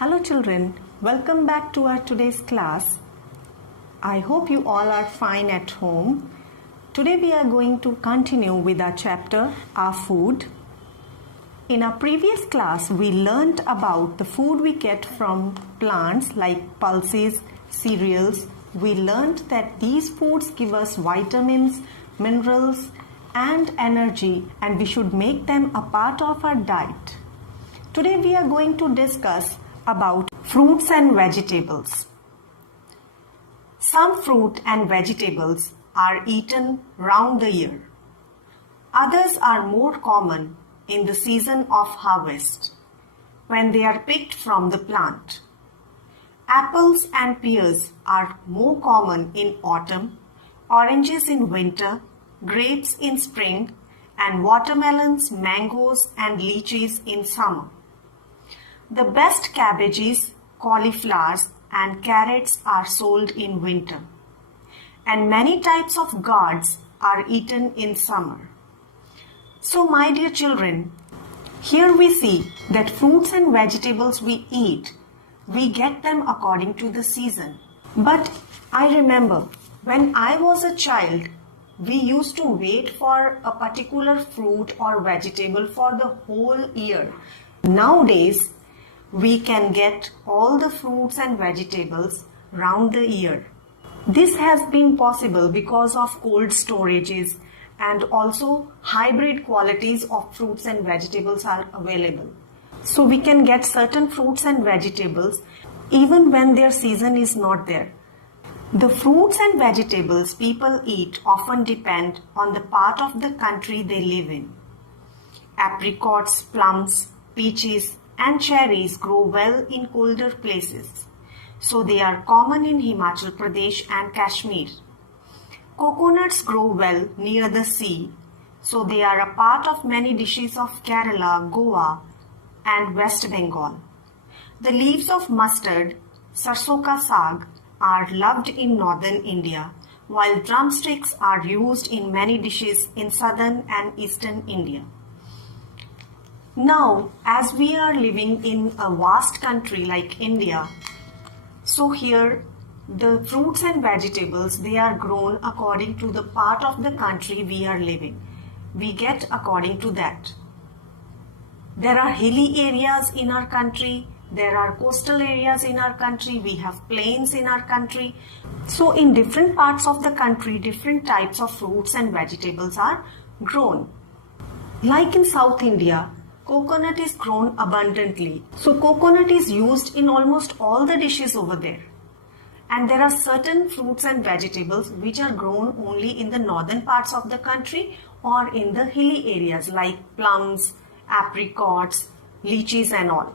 Hello children, welcome back to our today's class. I hope you all are fine at home. Today we are going to continue with our chapter, Our Food. In our previous class, we learnt about the food we get from plants like pulses, cereals. We learnt that these foods give us vitamins, minerals and energy, and we should make them a part of our diet. Today we are going to discuss about fruits and vegetables. Some fruit and vegetables are eaten round the year. Others are more common in the season of harvest, when they are picked from the plant. Apples and pears are more common in autumn, oranges in winter, grapes in spring, and watermelons, mangoes, and lychees in summer. The best cabbages, cauliflowers, and carrots are sold in winter, and many types of gourds are eaten in summer. So, my dear children, here we see that fruits and vegetables we eat, we get them according to the season. But I remember when I was a child, we used to wait for a particular fruit or vegetable for the whole year. Nowadays, we can get all the fruits and vegetables round the year. This has been possible because of cold storages, and also hybrid qualities of fruits and vegetables are available. So we can get certain fruits and vegetables even when their season is not there. The fruits and vegetables people eat often depend on the part of the country they live in. Apricots, plums, peaches, and cherries grow well in colder places, so they are common in Himachal Pradesh and Kashmir. Coconuts grow well near the sea, so they are a part of many dishes of Kerala, Goa, and West Bengal. The leaves of mustard, sarson ka saag, are loved in northern India, while drumsticks are used in many dishes in southern and eastern India. Now, as we are living in a vast country like India, so here the fruits and vegetables, they are grown according to the part of the country we are living. We get according to that. There are hilly areas in our country, there are coastal areas in our country, we have plains in our country. So in different parts of the country, different types of fruits and vegetables are grown. Like in South India, coconut is grown abundantly. So coconut is used in almost all the dishes over there. And there are certain fruits and vegetables which are grown only in the northern parts of the country or in the hilly areas like plums, apricots, lychees and all.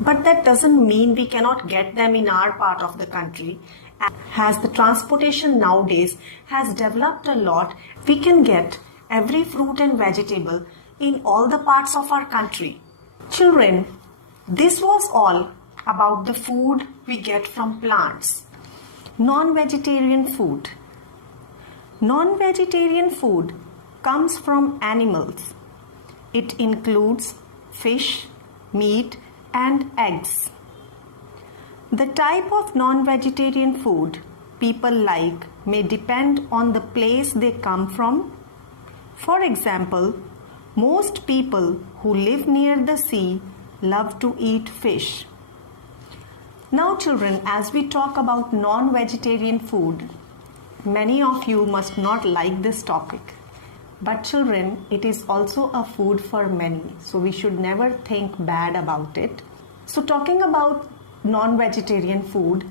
But that doesn't mean we cannot get them in our part of the country. As the transportation nowadays has developed a lot, we can get every fruit and vegetable in all the parts of our country. Children, this was all about the food we get from plants. Non-vegetarian food. Non-vegetarian food comes from animals. It includes fish, meat, and eggs. The type of non-vegetarian food people like may depend on the place they come from. For example, most people who live near the sea love to eat fish. Now children, as we talk about non-vegetarian food, many of you must not like this topic. But children, it is also a food for many, so we should never think bad about it. So talking about non-vegetarian food,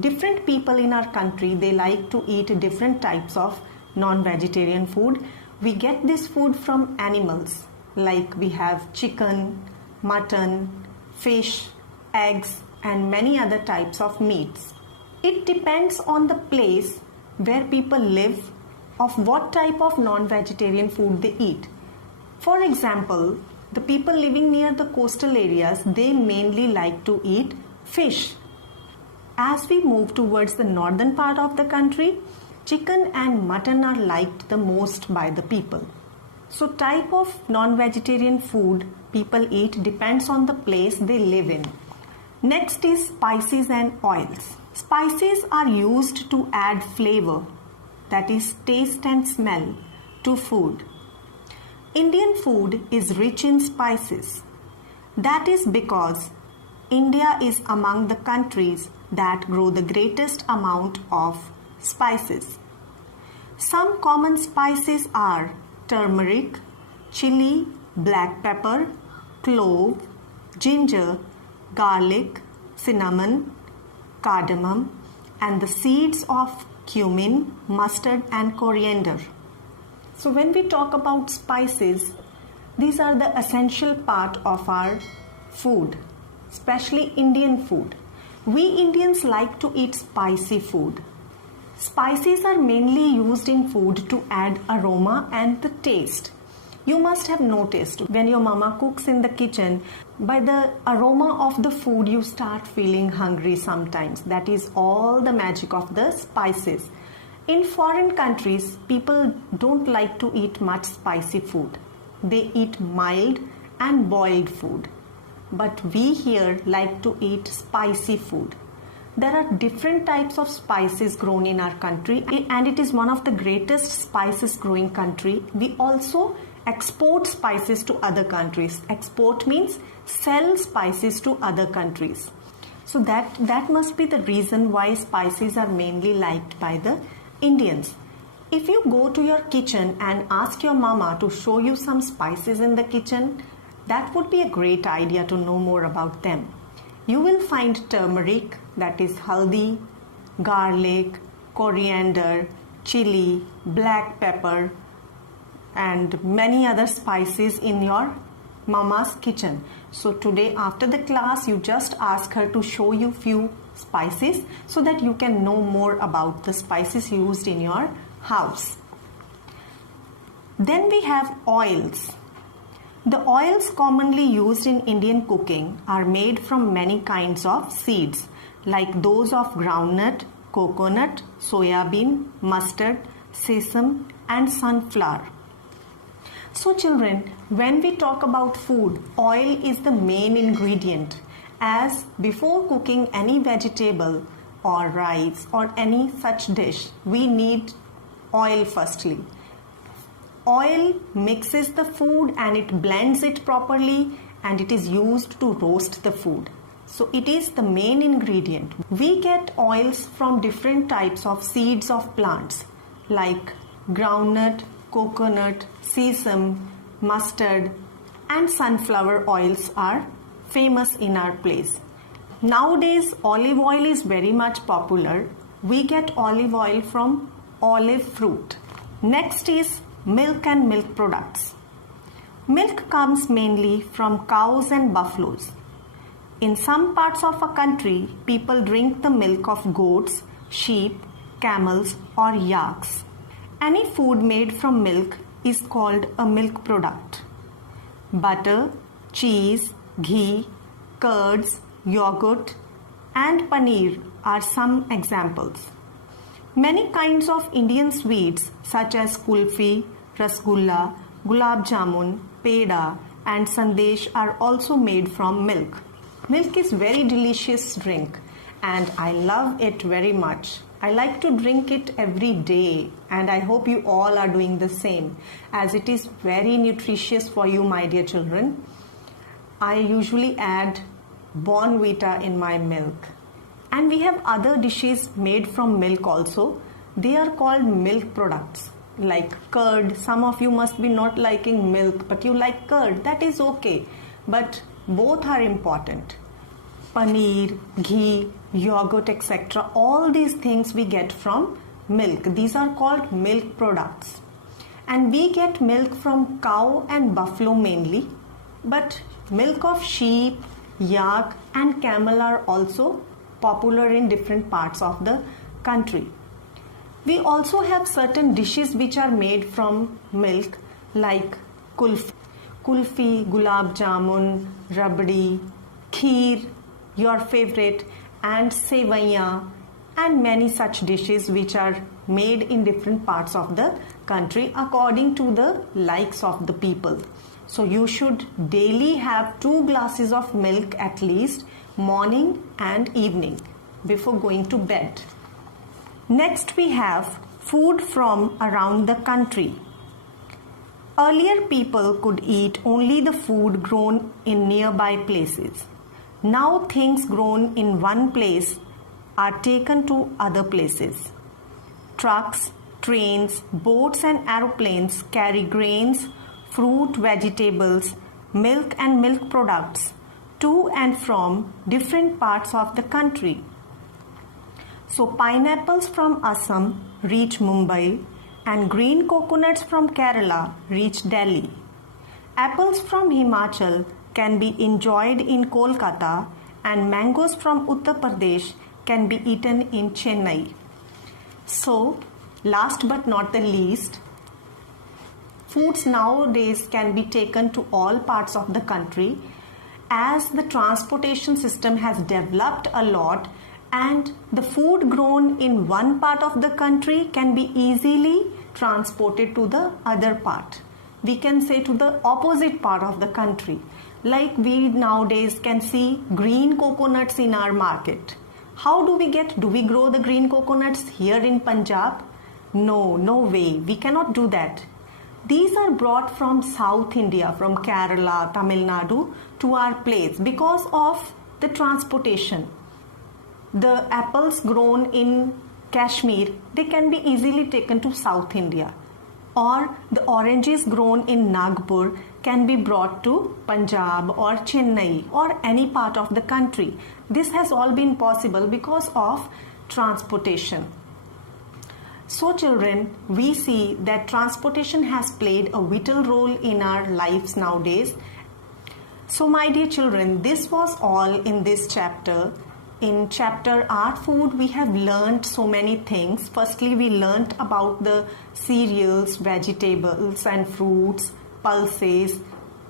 different people in our country, they like to eat different types of non-vegetarian food. We get this food from animals, like we have chicken, mutton, fish, eggs, and many other types of meats. It depends on the place where people live of what type of non-vegetarian food they eat. For example, the people living near the coastal areas, they mainly like to eat fish. As we move towards the northern part of the country, chicken and mutton are liked the most by the people. So type of non-vegetarian food people eat depends on the place they live in. Next is spices and oils. Spices are used to add flavor, that is taste and smell, to food. Indian food is rich in spices. That is because India is among the countries that grow the greatest amount of spices. Some common spices are turmeric, chili, black pepper, clove, ginger, garlic, cinnamon, cardamom, and the seeds of cumin, mustard, and coriander. So when we talk about spices, these are the essential part of our food, especially Indian food. We Indians like to eat spicy food. Spices are mainly used in food to add aroma and the taste. You must have noticed when your mama cooks in the kitchen, by the aroma of the food you start feeling hungry sometimes. That is all the magic of the spices. In foreign countries, people don't like to eat much spicy food. They eat mild and boiled food. But we here like to eat spicy food. There are different types of spices grown in our country, and it is one of the greatest spices growing country. We also export spices to other countries. Export means sell spices to other countries. So that must be the reason why spices are mainly liked by the Indians. If you go to your kitchen and ask your mama to show you some spices in the kitchen, that would be a great idea to know more about them. You will find turmeric, that is haldi, garlic, coriander, chili, black pepper, and many other spices in your mama's kitchen. So today after the class, you just ask her to show you few spices so that you can know more about the spices used in your house. Then we have oils. The oils commonly used in Indian cooking are made from many kinds of seeds, like those of groundnut, coconut, soya bean, mustard, sesame, and sunflower. So children, when we talk about food, oil is the main ingredient, as before cooking any vegetable or rice or any such dish, we need oil firstly. Oil mixes the food and it blends it properly, and it is used to roast the food. So it is the main ingredient. We get oils from different types of seeds of plants like groundnut, coconut, sesame, mustard, and sunflower oils are famous in our place. Nowadays, olive oil is very much popular. We get olive oil from olive fruit. Next is milk and milk products. Milk comes mainly from cows and buffaloes. In some parts of a country, people drink the milk of goats, sheep, camels, or yaks. Any food made from milk is called a milk product. Butter, cheese, ghee, curds, yogurt, and paneer are some examples. Many kinds of Indian sweets such as kulfi, rasgulla, gulab jamun, peda, and sandesh are also made from milk. Milk is very delicious drink and I love it very much. I like to drink it every day, and I hope you all are doing the same, as it is very nutritious for you, my dear children. I usually add Bournvita in my milk. And we have other dishes made from milk also. They are called milk products, like curd. Some of you must be not liking milk, but you like curd. That is okay, but both are important. Paneer, ghee, yogurt, etc. All these things we get from milk. These are called milk products. And we get milk from cow and buffalo mainly, but milk of sheep, yak, and camel are also popular in different parts of the country. We also have certain dishes which are made from milk, like kulfi, gulab jamun, rabdi, kheer, your favorite, and sevaiya, and many such dishes which are made in different parts of the country according to the likes of the people. So you should daily have 2 glasses of milk at least morning and evening before going to bed. Next we have food from around the country. Earlier people could eat only the food grown in nearby places. Now things grown in one place are taken to other places. Trucks, trains, boats and aeroplanes carry grains, fruit, vegetables, milk and milk products to and from different parts of the country. So pineapples from Assam reach Mumbai and green coconuts from Kerala reach Delhi. Apples from Himachal can be enjoyed in Kolkata and mangoes from Uttar Pradesh can be eaten in Chennai. So, last but not the least, foods nowadays can be taken to all parts of the country as the transportation system has developed a lot, and the food grown in one part of the country can be easily transported to the other part. We can say to the opposite part of the country. Like we nowadays can see green coconuts in our market. How do we grow the green coconuts here in Punjab? No way. We cannot do that. These are brought from South India, from Kerala, Tamil Nadu to our place because of the transportation. The apples grown in Kashmir, they can be easily taken to South India. Or the oranges grown in Nagpur can be brought to Punjab or Chennai or any part of the country. This has all been possible because of transportation. So children, we see that transportation has played a vital role in our lives nowadays. So my dear children, this was all in this chapter. In chapter Art Food, we have learned so many things. Firstly, we learnt about the cereals, vegetables and fruits, pulses,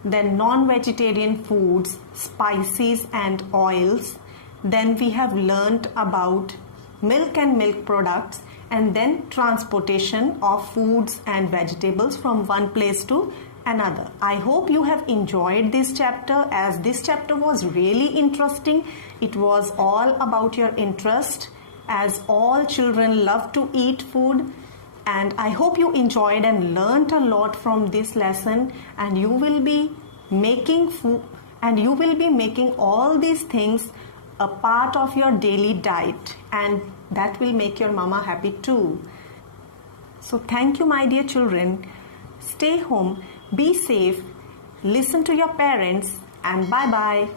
then non-vegetarian foods, spices and oils. Then we have learnt about milk and milk products, and then transportation of foods and vegetables from one place to another. I hope you have enjoyed this chapter, as this chapter was really interesting. It was all about your interest, as all children love to eat food, and I hope you enjoyed and learnt a lot from this lesson, and you will be making food and you will be making all these things a part of your daily diet, and that will make your mama happy too. So thank you, my dear children. Stay home, be safe, listen to your parents, and bye bye.